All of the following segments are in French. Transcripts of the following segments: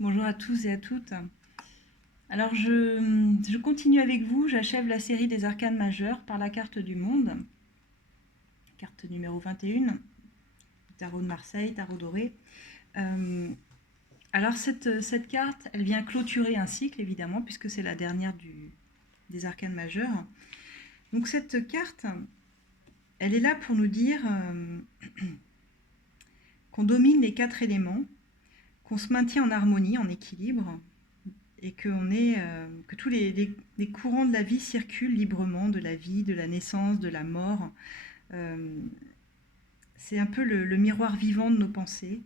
Bonjour à tous et à toutes. Alors je continue avec vous, j'achève la série des arcanes majeures par la carte du monde, carte numéro 21, tarot de Marseille, tarot doré. Alors cette carte, elle vient clôturer un cycle évidemment, puisque c'est la dernière des arcanes majeures. Donc cette carte, elle est là pour nous dire qu'on domine les 4 éléments, qu'on se maintient en harmonie, en équilibre, et que tous les courants de la vie circulent librement, de la vie, de la naissance, de la mort. Euh, c'est un peu le miroir vivant de nos pensées,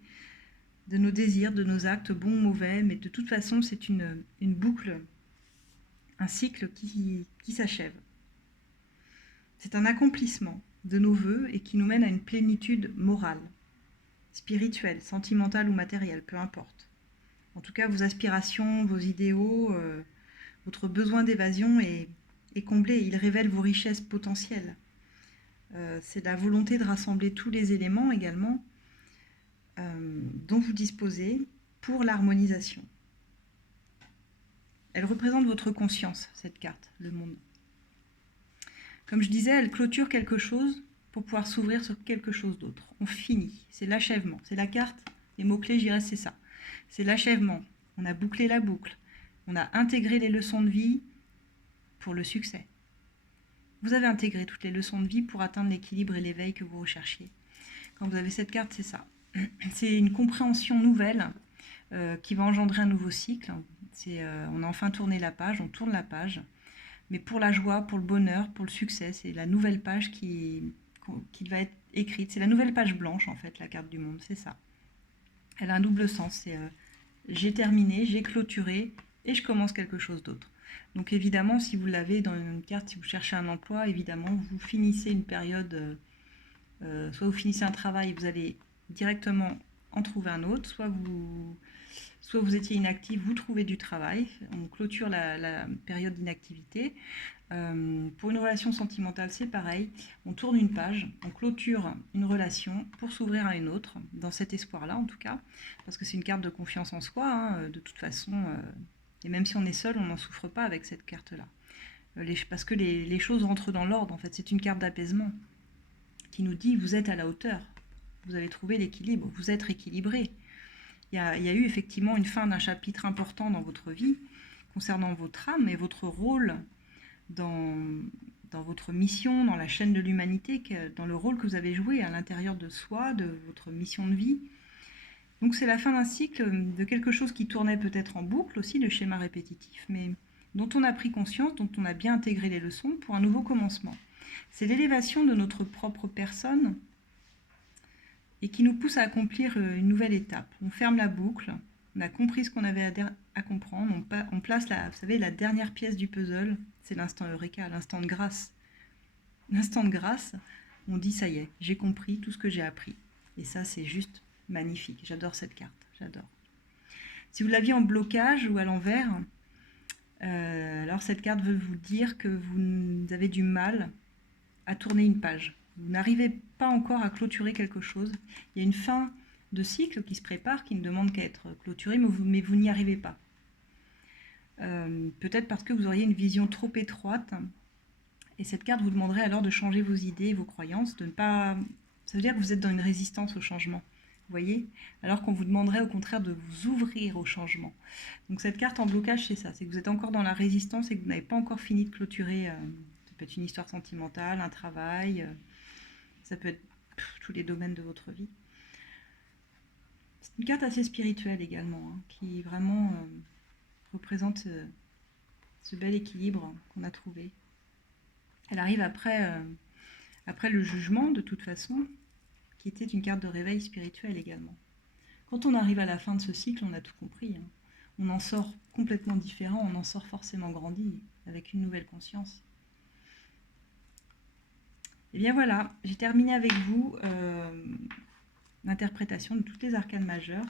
de nos désirs, de nos actes, bons ou mauvais, mais de toute façon, c'est une boucle, un cycle qui s'achève. C'est un accomplissement de nos vœux et qui nous mène à une plénitude morale, spirituelle, sentimentale ou matérielle, peu importe. En tout cas, vos aspirations, vos idéaux, votre besoin d'évasion est comblé. Il révèle vos richesses potentielles. C'est la volonté de rassembler tous les éléments également dont vous disposez pour l'harmonisation. Elle représente votre conscience, cette carte, le monde. Comme je disais, elle clôture quelque chose pour pouvoir s'ouvrir sur quelque chose d'autre. On finit, c'est l'achèvement, c'est la carte, les mots-clés, j'irais, c'est ça. C'est l'achèvement, on a bouclé la boucle, on a intégré les leçons de vie pour le succès. Vous avez intégré toutes les leçons de vie pour atteindre l'équilibre et l'éveil que vous recherchiez. Quand vous avez cette carte, c'est ça. C'est une compréhension nouvelle qui va engendrer un nouveau cycle. On a enfin tourné la page, on tourne la page, mais pour la joie, pour le bonheur, pour le succès, c'est la nouvelle page qui va être écrite. C'est la nouvelle page blanche, en fait, la carte du monde, c'est ça. Elle a un double sens, c'est j'ai terminé, j'ai clôturé et je commence quelque chose d'autre. Donc évidemment, si vous l'avez dans une carte, si vous cherchez un emploi, évidemment, vous finissez une période, soit vous finissez un travail et vous allez directement en trouver un autre, soit vous étiez inactif, vous trouvez du travail, on clôture la période d'inactivité. Pour une relation sentimentale, c'est pareil, on tourne une page, on clôture une relation pour s'ouvrir à une autre, dans cet espoir-là en tout cas, parce que c'est une carte de confiance en soi, hein, de toute façon, et même si on est seul, on n'en souffre pas avec cette carte-là. Parce que les choses rentrent dans l'ordre, en fait, c'est une carte d'apaisement qui nous dit vous êtes à la hauteur, vous avez trouvé l'équilibre, vous êtes équilibré. Il y a eu effectivement une fin d'un chapitre important dans votre vie concernant votre âme et votre rôle dans votre mission, dans la chaîne de l'humanité, dans le rôle que vous avez joué à l'intérieur de soi, de votre mission de vie. Donc c'est la fin d'un cycle, de quelque chose qui tournait peut-être en boucle aussi, de schémas répétitifs, mais dont on a pris conscience, dont on a bien intégré les leçons pour un nouveau commencement. C'est l'élévation de notre propre personne et qui nous pousse à accomplir une nouvelle étape. On ferme la boucle, on a compris ce qu'on avait à comprendre, on place la dernière pièce du puzzle, c'est l'instant Eureka, l'instant de grâce. L'instant de grâce, on dit ça y est, j'ai compris tout ce que j'ai appris. Et ça, c'est juste magnifique. J'adore cette carte, j'adore. Si vous l'aviez en blocage ou à l'envers, alors cette carte veut vous dire que vous avez du mal à tourner une page. Vous n'arrivez pas encore à clôturer quelque chose. Il y a une fin de cycle qui se prépare, qui ne demande qu'à être clôturée, mais vous n'y arrivez pas. Peut-être parce que vous auriez une vision trop étroite. Et cette carte vous demanderait alors de changer vos idées, vos croyances, de ne pas... Ça veut dire que vous êtes dans une résistance au changement. Vous voyez? Alors qu'on vous demanderait au contraire de vous ouvrir au changement. Donc cette carte en blocage, c'est ça. C'est que vous êtes encore dans la résistance et que vous n'avez pas encore fini de clôturer. Ça peut être une histoire sentimentale, un travail. Ça peut être tous les domaines de votre vie. C'est une carte assez spirituelle également, hein, qui vraiment représente ce bel équilibre qu'on a trouvé. Elle arrive après le jugement, de toute façon, qui était une carte de réveil spirituel également. Quand on arrive à la fin de ce cycle, on a tout compris. Hein. On en sort complètement différent, on en sort forcément grandi, avec une nouvelle conscience. Et bien voilà, j'ai terminé avec vous l'interprétation de toutes les arcanes majeures.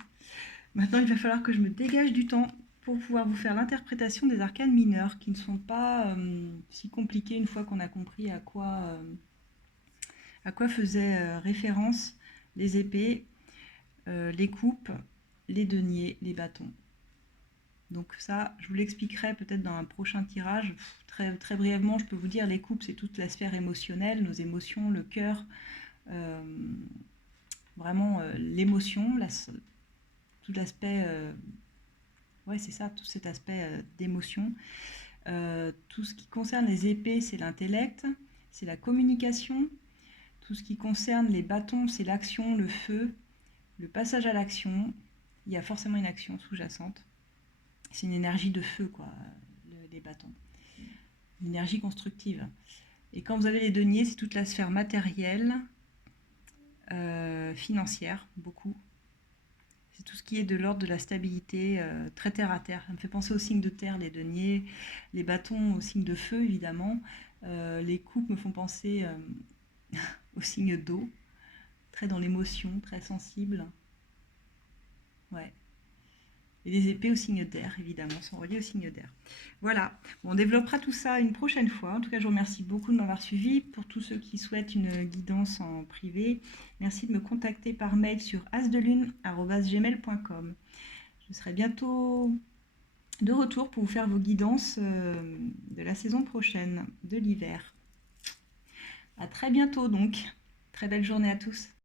Maintenant, il va falloir que je me dégage du temps pour pouvoir vous faire l'interprétation des arcanes mineures, qui ne sont pas si compliquées une fois qu'on a compris à quoi faisaient référence les épées, les coupes, les deniers, les bâtons. Donc ça, je vous l'expliquerai peut-être dans un prochain tirage. Très, très brièvement, je peux vous dire, les coupes, c'est toute la sphère émotionnelle, nos émotions, le cœur, vraiment l'émotion, tout l'aspect, ouais c'est ça, tout cet aspect d'émotion. Tout ce qui concerne les épées, c'est l'intellect, c'est la communication. Tout ce qui concerne les bâtons, c'est l'action, le feu, le passage à l'action. Il y a forcément une action sous-jacente. C'est une énergie de feu, quoi, les bâtons. Une énergie constructive. Et quand vous avez les deniers, c'est toute la sphère matérielle, financière, beaucoup. C'est tout ce qui est de l'ordre de la stabilité, très terre à terre. Ça me fait penser aux signes de terre, les deniers, les bâtons aux signes de feu, évidemment. Les coupes me font penser aux signes d'eau, très dans l'émotion, très sensible. Ouais. Et les épées au signe d'air, évidemment, sont reliées au signe d'air. Voilà, bon, on développera tout ça une prochaine fois. En tout cas, je vous remercie beaucoup de m'avoir suivi. Pour tous ceux qui souhaitent une guidance en privé, merci de me contacter par mail sur asdelune@gmail.com. Je serai bientôt de retour pour vous faire vos guidances de la saison prochaine, de l'hiver. À très bientôt donc. Très belle journée à tous.